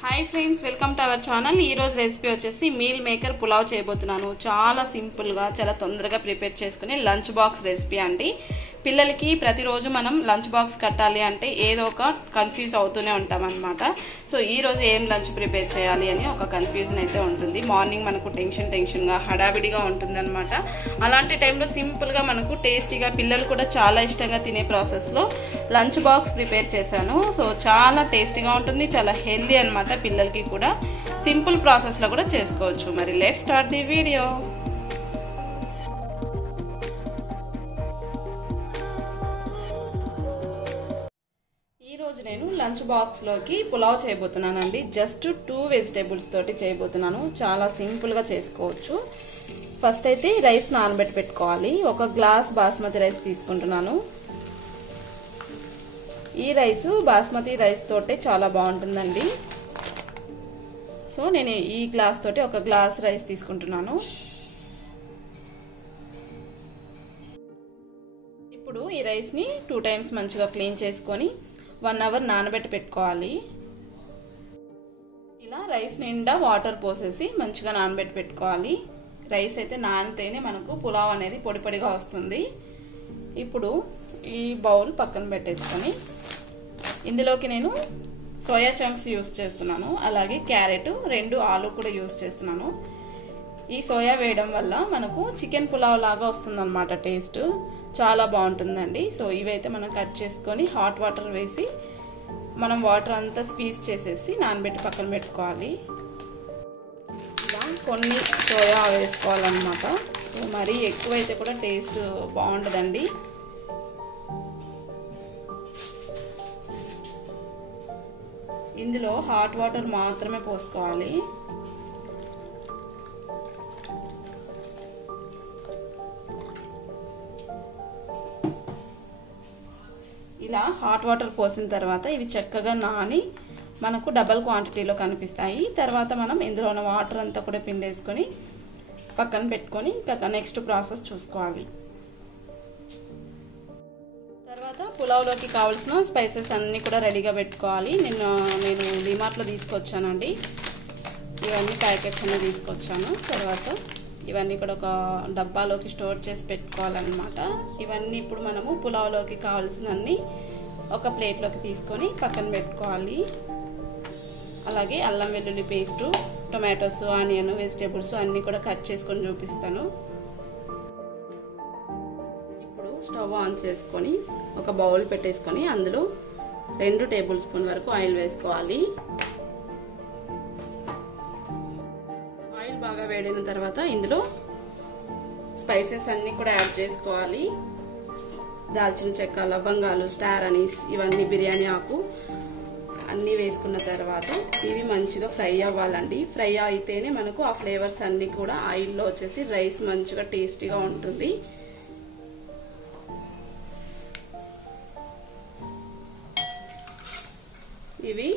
High friends welcome to our channel recipe वच्चेसी meal maker pulao చేయబోతున్నాను చాలా సింపుల్ గా చాలా తొందరగా ప్రిపేర్ చేసుకునే లంచ్ బాక్స్ రెసిపీ అండి పిల్లలకి ప్రతిరోజు మనం లంచ్ బాక్స్ కట్టాలి అంటే ఏదో ఒక కన్ఫ్యూజ్ అవుతూనే ఉంటాం అన్నమాట సో ఈ రోజు ఏం లంచ్ ప్రిపేర్ చేయాలి అని ఒక కన్ఫ్యూజన్ అయితే ఉంటుంది మార్నింగ్ మనకు టెన్షన్ గా హడావిడిగా ఉంటుందన్నమాట అలాంటి టైంలో సింపుల్ గా మనకు టేస్టీగా పిల్లలు కూడా చాలా ఇష్టంగా తినే ప్రాసెస్ లో లంచ్ బాక్స్ ప్రిపేర్ చేశాను సో చాలా టేస్టీగా ఉంటుంది చాలా హెల్తీ అన్నమాట పిల్లలకి కూడా సింపుల్ ప్రాసెస్ లో కూడా చేసుకోవచ్చు మరి లెట్స్ స్టార్ట్ ది వీడియో నేను లంచ్ బాక్స్ లోకి పులావ్ చేయబోతున్నానండి జస్ట్ 2 వెజిటబుల్స్ తోటి చేయబోతున్నాను చాలా సింపుల్ గా చేసుకోవచ్చు ఫస్ట్ అయితే రైస్ నానబెట్టి పెట్టుకోవాలి ఒక గ్లాస్ బాస్మతి రైస్ తీసుకుంటున్నాను ఈ రైస్ బాస్మతి రైస్ తోటే చాలా బాగుంటుందండి సో నేను ఈ గ్లాస్ తోటి ఒక గ్లాస్ రైస్ తీసుకుంటున్నాను ఇప్పుడు ఈ రైస్ ని 2 టైమ్స్ మంచిగా క్లీన్ చేసుకొని 1 అవర్ నానబెట్టి పెట్టుకోవాలి ఇలా రైస్ నిండా వాటర్ పోసేసి మంచిగా నానబెట్టి పెట్టుకోవాలి రైస్ అయితే నానితేనే మనకు పులావ్ అనేది పొడి పొడిగా వస్తుంది ఇప్పుడు ఈ బౌల్ పక్కన పెట్టేసుకొని ఇందులోకి నేను సోయా చంక్స్ యూస్ చేస్తున్నాను అలాగే క్యారెట్ 2 ఆలు కూడా యూస్ చేస్తున్నాను ఈ సోయా వేయడం వల్ల మనకు చికెన్ పులావ్ లాగా వస్తుందన్నమాట టేస్ట్ చాలా బాగుంటుందండి సో ఇవైతే మనం కట్ చేసుకొని హాట్ వాటర్ వేసి మనం వాటర్ అంతా స్క్వీజ్ చేసేసి నానబెట్టి పక్కన పెట్టుకోవాలి ఇలా కొన్ని సోయా వేసుకోవాలన్నమాట సో మరీ ఎక్కువైతే కూడా టేస్ట్ బాగుంటుందండి ఇందులో హాట్ వాటర్ మాత్రమే పోసుకోవాలి ఇలా హాట్ వాటర్ పోసిన తర్వాత ఇవి చక్కగా నాని మనకు డబుల్ క్వాంటిటీలో కనిపిస్తాయి తర్వాత మనం ఇందులో ఉన్న వాటర్ అంతా కూడా పిండేసుకొని పక్కన పెట్టుకొని నెక్స్ట్ ప్రాసెస్ చూసుకోవాలి తర్వాత పులావ్లోకి కావాల్సిన స్పైసెస్ అన్నీ కూడా రెడీగా పెట్టుకోవాలి నేను డిమార్ట్లో తీసుకొచ్చానండి ఇవన్నీ ప్యాకెట్స్ అన్నీ తీసుకొచ్చాను తర్వాత ఇవన్నీ కూడా ఒక డబ్బాలోకి స్టోర్ చేసి పెట్టుకోవాలన్నమాట ఇవన్నీ ఇప్పుడు మనము పులావ్లోకి కావాల్సినన్ని ఒక ప్లేట్లోకి తీసుకొని పక్కన పెట్టుకోవాలి అలాగే అల్లం వెల్లుల్లి పేస్ట్ టొమాటోస్ ఆనియన్ వెజిటేబుల్స్ అన్నీ కూడా కట్ చేసుకొని చూపిస్తాను ఇప్పుడు స్టవ్ ఆన్ చేసుకొని ఒక బౌల్ పెట్టేసుకొని అందులో 2 టేబుల్ స్పూన్ వరకు ఆయిల్ వేసుకోవాలి బాగా వేడిన తర్వాత ఇందులో స్పైసెస్ అన్ని కూడా యాడ్ చేసుకోవాలి దాల్చిన చెక్క లవంగాలు స్టార్ అనీస్ ఇవన్నీ బిర్యానీ ఆకు అన్నీ వేసుకున్న తర్వాత ఇవి మంచిగా ఫ్రై అవ్వాలండి ఫ్రై అయితేనే మనకు ఆ ఫ్లేవర్స్ అన్ని కూడా ఆయిల్లో వచ్చేసి రైస్ మంచిగా టేస్టీగా ఉంటుంది ఇవి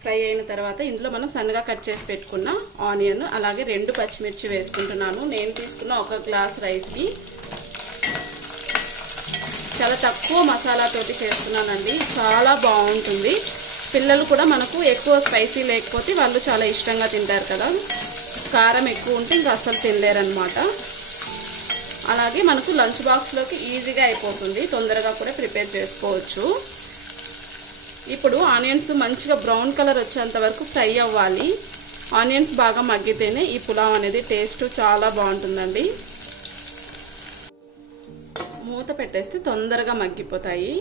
ఫ్రై అయిన తర్వాత ఇందులో మనం సన్నగా కట్ చేసి పెట్టుకున్న ఆనియన్ అలాగే 2 పచ్చిమిర్చి వేసుకుంటున్నాను నేను తీసుకున్న ఒక గ్లాస్ రైస్కి చాలా తక్కువ మసాలా తోటి చేస్తున్నానండి చాలా బాగుంటుంది పిల్లలు కూడా మనకు ఎక్కువ స్పైసీ లేకపోతే వాళ్ళు చాలా ఇష్టంగా తింటారు కదా కారం ఎక్కువ ఉంటే ఇంకా అస్సలు తినలేరన్నమాట అలాగే మనకు లంచ్ బాక్స్లోకి ఈజీగా అయిపోతుంది తొందరగా కూడా ప్రిపేర్ చేసుకోవచ్చు ఇప్పుడు ఆనియన్స్ మంచిగా బ్రౌన్ కలర్ వచ్చేంత వరకు ఫ్రై అవ్వాలి ఆనియన్స్ బాగా మగ్గితేనే ఈ పులావ్ అనేది టేస్ట్ చాలా బాగుంటుందండి మూత పెట్టేస్తే తొందరగా మగ్గిపోతాయి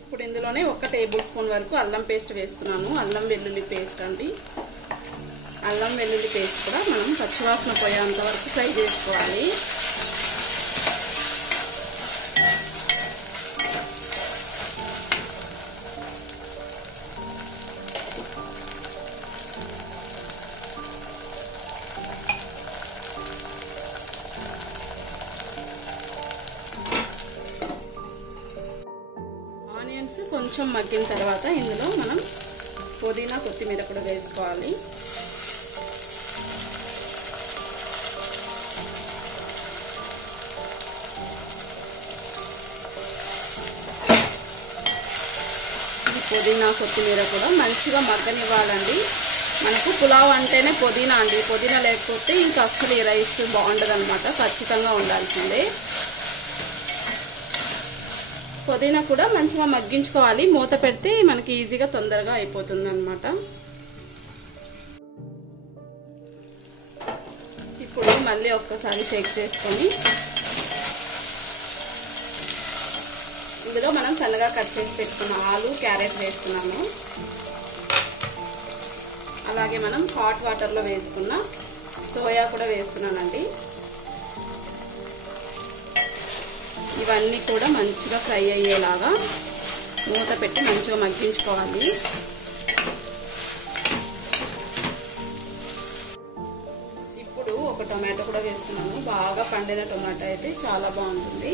ఇప్పుడు ఇందులోనే 1 టేబుల్ స్పూన్ వరకు అల్లం పేస్ట్ వేస్తున్నాను అల్లం వెల్లుల్లి పేస్ట్ అండి అల్లం వెల్లుల్లి పేస్ట్ కూడా మనం పచ్చివాసన పోయేంత వరకు ఫ్రై చేసుకోవాలి ఆనియన్స్ కొంచెం మగ్గిన తర్వాత ఇందులో మనం పుదీనా కొత్తిమీర కూడా వేసుకోవాలి పుదీనా కొత్తిమీర కూడా మంచిగా మగ్గనివ్వాలండి. మనకు పులావ్ అంటేనే పుదీనా అండి. పుదీనా లేకపోతే ఇంకా అసలు ఈ రైస్ బాగుండదు అనమాట. ఖచ్చితంగా ఉండాల్సిందే. పుదీనా కూడా మంచిగా మగ్గించుకోవాలి. మూత పెడితే మనకి ఈజీగా తొందరగా అయిపోతుంది అనమాట. ఇప్పుడు మళ్ళీ ఒక్కసారి చెక్ చేసుకొని ఇందులో మనం సన్నగా కట్ చేసి పెట్టుకున్న ఆలు క్యారెట్ వేస్తున్నాము. అలాగే మనం హాట్ వాటర్లో వేసుకున్న సోయా కూడా వేస్తున్నానండి. ఇవన్నీ కూడా మంచిగా ఫ్రై అయ్యేలాగా మూత పెట్టి మంచిగా మగ్గించుకోవాలి. ఇప్పుడు ఒక టొమాటో కూడా వేస్తున్నాను. బాగా పండిన టొమాటో అయితే చాలా బాగుంటుంది.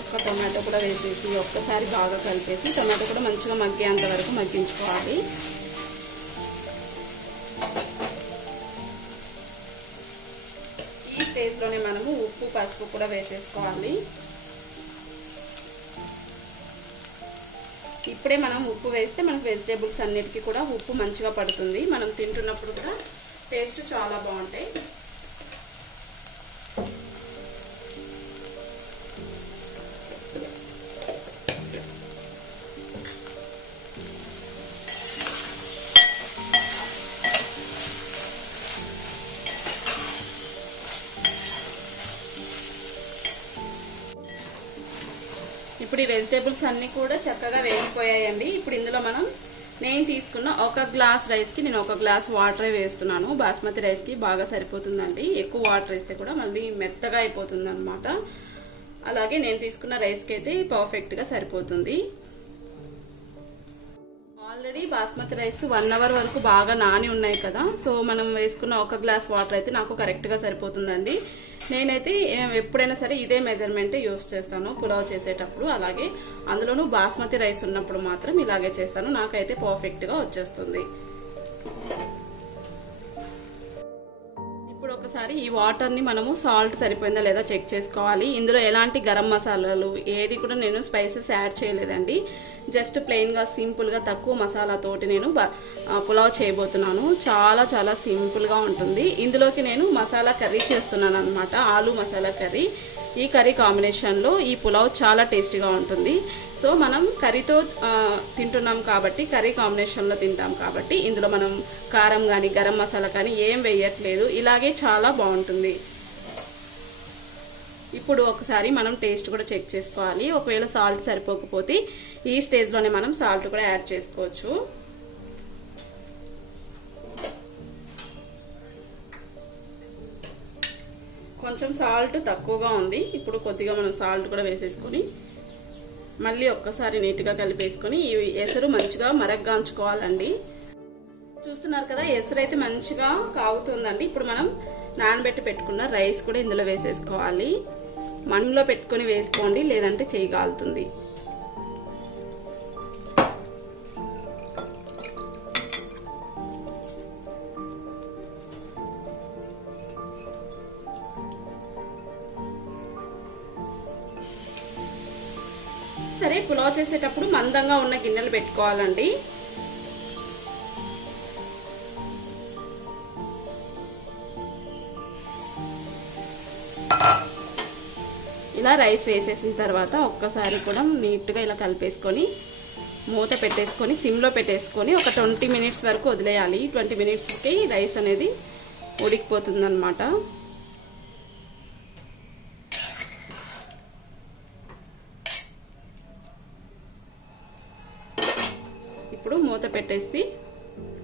ఒక టొమాటో కూడా వేసేసి ఒక్కసారి బాగా కలిపేసి టొమాటో కూడా మంచిగా మగ్గేంత వరకు మగ్గించుకోవాలి. ఈ స్టేజ్లోనే మనము ఉప్పు పసుపు కూడా వేసేసుకోవాలి. ఇప్పుడే మనం ఉప్పు వేస్తే మనకు వెజిటేబుల్స్ అన్నిటికీ కూడా ఉప్పు మంచిగా పడుతుంది. మనం తింటున్నప్పుడు కూడా టేస్ట్ చాలా బాగుంటాయి. ఇప్పుడు ఈ వెజిటేబుల్స్ అన్నీ కూడా చక్కగా వేగిపోయాయండి. ఇప్పుడు ఇందులో మనం నేను తీసుకున్న ఒక గ్లాస్ రైస్కి నేను ఒక గ్లాస్ వాటర్ వేస్తున్నాను. బాస్మతి రైస్కి బాగా సరిపోతుందండి. ఎక్కువ వాటర్ వేస్తే కూడా మళ్ళీ మెత్తగా అయిపోతుంది అనమాట. అలాగే నేను తీసుకున్న రైస్కి అయితే పర్ఫెక్ట్గా సరిపోతుంది. ఆల్రెడీ బాస్మతి రైస్ 1 అవర్ వరకు బాగా నాని ఉన్నాయి కదా. సో మనం వేసుకున్న ఒక గ్లాస్ వాటర్ అయితే నాకు కరెక్ట్గా సరిపోతుందండి. నేనైతే ఎప్పుడైనా సరే ఇదే మెజర్మెంట్ యూస్ చేస్తాను పులావ్ చేసేటప్పుడు. అలాగే అందులోనూ బాస్మతి రైస్ ఉన్నప్పుడు మాత్రం ఇలాగే చేస్తాను. నాకైతే పర్ఫెక్ట్గా వచ్చేస్తుంది. ఇప్పుడు ఒకసారి ఈ వాటర్ని మనము సాల్ట్ సరిపోయిందా లేదా చెక్ చేసుకోవాలి. ఇందులో ఎలాంటి గరం మసాలాలు ఏది కూడా నేను స్పైసెస్ యాడ్ చేయలేదండి. జస్ట్ ప్లెయిన్గా సింపుల్గా తక్కువ మసాలాతోటి నేను పులావ్ చేయబోతున్నాను. చాలా చాలా సింపుల్గా ఉంటుంది. ఇందులోకి నేను మసాలా కర్రీ చేస్తున్నాను అనమాట. ఆలు మసాలా కర్రీ. ఈ కర్రీ కాంబినేషన్లో ఈ పులావ్ చాలా టేస్టీగా ఉంటుంది. సో మనం కర్రీతో తింటున్నాం కాబట్టి, కర్రీ కాంబినేషన్లో తింటాం కాబట్టి ఇందులో మనం కారం కానీ గరం మసాలా కానీ ఏం వేయట్లేదు. ఇలాగే చాలా బాగుంటుంది. ఇప్పుడు ఒకసారి మనం టేస్ట్ కూడా చెక్ చేసుకోవాలి. ఒకవేళ సాల్ట్ సరిపోకపోతే ఈ స్టేజ్లోనే మనం సాల్ట్ కూడా యాడ్ చేసుకోవచ్చు. కొంచెం సాల్ట్ తక్కువగా ఉంది. ఇప్పుడు కొద్దిగా మనం సాల్ట్ కూడా వేసేసుకొని మళ్ళీ ఒక్కసారి నీట్గా కలిపేసుకొని ఈ ఎసరు మంచిగా మరగ్గాంచుకోవాలండి. చూస్తున్నారు కదా, ఎసరు అయితే మంచిగా కాగుతుందండి. ఇప్పుడు మనం నానబెట్టి పెట్టుకున్న రైస్ కూడా ఇందులో వేసేసుకోవాలి. మంటలో పెట్టుకొని వేసుకోండి, లేదంటే చేయి కాలుతుంది. సరే, పులావ్ చేసేటప్పుడు మందంగా ఉన్న గిన్నెలు పెట్టుకోవాలండి. ఇలా రైస్ వేసేసిన తర్వాత ఒక్కసారి కూడా నీట్గా ఇలా కలిపేసుకొని మూత పెట్టేసుకొని సిమ్లో పెట్టేసుకొని ఒక 20 మినిట్స్ వరకు వదిలేయాలి. 20 మినిట్స్కి రైస్ అనేది ఉడికిపోతుంది అన్నమాట. ఇప్పుడు మూత పెట్టేసి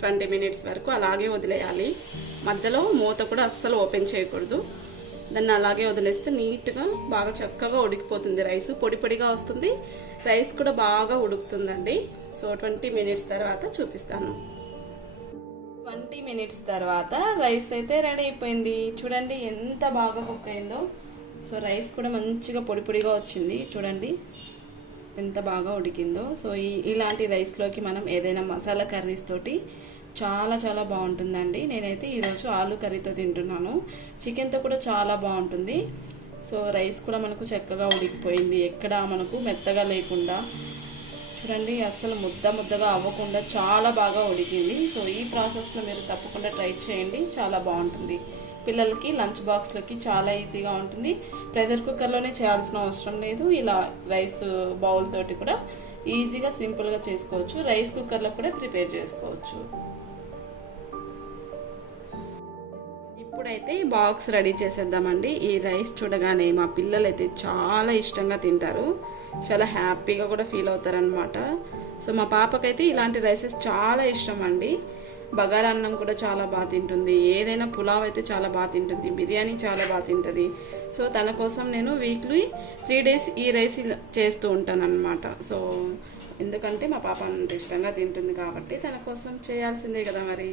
20 మినిట్స్ వరకు అలాగే వదిలేయాలి. మధ్యలో మూత కూడా అస్సలు ఓపెన్ చేయకూడదు. దాన్ని అలాగే వదిలేస్తే నీట్గా బాగా చక్కగా ఉడికిపోతుంది. రైస్ పొడి పొడిగా వస్తుంది. రైస్ కూడా బాగా ఉడుకుతుందండి. సో 20 మినిట్స్ తర్వాత చూపిస్తాను. 20 మినిట్స్ తర్వాత రైస్ అయితే రెడీ అయిపోయింది. చూడండి ఎంత బాగా కుక్ అయిందో. సో రైస్ కూడా మంచిగా పొడి పొడిగా వచ్చింది. చూడండి ఎంత బాగా ఉడికిందో. సో ఇలాంటి రైస్లోకి మనం ఏదైనా మసాలా కర్రీస్ తోటి చాలా చాలా బాగుంటుందండి. నేనైతే ఈరోజు ఆలు కర్రీతో తింటున్నాను. చికెన్తో కూడా చాలా బాగుంటుంది. సో రైస్ కూడా మనకు చక్కగా ఉడికిపోయింది. ఎక్కడ మనకు మెత్తగా లేకుండా చూడండి అస్సలు ముద్దగా అవ్వకుండా చాలా బాగా ఉడికింది. సో ఈ ప్రాసెస్లో మీరు తప్పకుండా ట్రై చేయండి, చాలా బాగుంటుంది. పిల్లలకి లంచ్ బాక్స్లోకి చాలా ఈజీగా ఉంటుంది. ప్రెషర్ కుక్కర్లోనే చేయాల్సిన అవసరం లేదు. ఇలా రైస్ బౌల్ తోటి కూడా ఈజీగా సింపుల్గా చేసుకోవచ్చు. రైస్ కుక్కర్లో కూడా ప్రిపేర్ చేసుకోవచ్చు. ఇప్పుడైతే ఈ బాక్స్ రెడీ చేసేద్దామండి. ఈ రైస్ చూడగానే మా పిల్లలు అయితే చాలా ఇష్టంగా తింటారు, చాలా హ్యాపీగా కూడా ఫీల్ అవుతారనమాట. సో మా పాపకైతే ఇలాంటి రైసెస్ చాలా ఇష్టం అండి. బగారా అన్నం కూడా చాలా బాగా తింటుంది, ఏదైనా పులావ్ అయితే చాలా బాగా తింటుంది, బిర్యానీ చాలా బాగా తింటుంది. సో తన కోసం నేను వీక్లీ 3 days ఈ రైస్ చేస్తూ ఉంటాను అనమాట. సో ఎందుకంటే మా పాప అంత ఇష్టంగా తింటుంది కాబట్టి తన కోసం చేయాల్సిందే కదా మరి.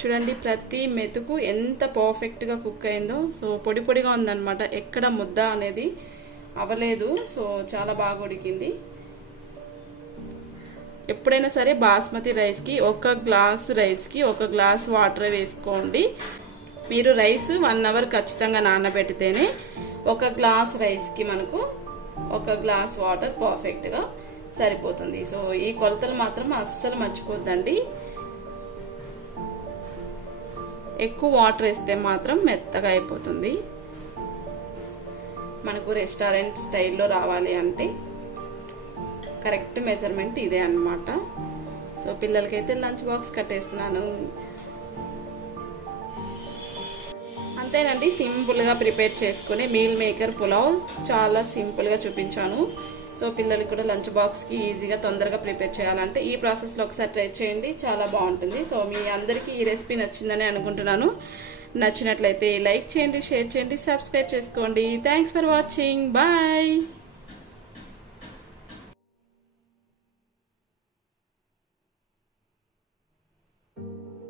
చూడండి ప్రతి మెతుకు ఎంత పర్ఫెక్ట్గా కుక్ అయిందో. సో పొడిగా ఉందన్నమాట, ఎక్కడ ముద్ద అనేది అవ్వలేదు. సో చాలా బాగా ఉడికింది. ఎప్పుడైనా సరే బాస్మతి రైస్కి 1 గ్లాస్ రైస్కి 1 గ్లాస్ వాటర్ వేసుకోండి. మీరు రైస్ 1 hour ఖచ్చితంగా నానబెడితేనే 1 గ్లాస్ రైస్కి మనకు 1 గ్లాస్ వాటర్ పర్ఫెక్ట్గా సరిపోతుంది. సో ఈ కొలతలు మాత్రం అస్సలు మర్చిపోద్దండి. ఎక్కువ వాటర్ వేస్తే మాత్రం మెత్తగా అయిపోతుంది. మనకు రెస్టారెంట్ స్టైల్లో రావాలి అంటే కరెక్ట్ మెజర్మెంట్ ఇదే అన్నమాట. సో పిల్లలకైతే లంచ్ బాక్స్ కట్టేస్తున్నాను. అంతేనండి, సింపుల్గా ప్రిపేర్ చేసుకునే మీల్ మేకర్ పులావ్ చాలా సింపుల్గా చూపించాను. సో పిల్లలకి కూడా లంచ్ బాక్స్కి ఈజీగా తొందరగా ప్రిపేర్ చేయాలంటే ఈ ప్రాసెస్లో ఒకసారి ట్రై చేయండి, చాలా బాగుంటుంది. సో మీ అందరికీ ఈ రెసిపీ నచ్చిందని అనుకుంటున్నాను. నచ్చినట్లయితే లైక్ చేయండి, షేర్ చేయండి, సబ్స్క్రైబ్ చేసుకోండి. Thanks for watching. బాయ్.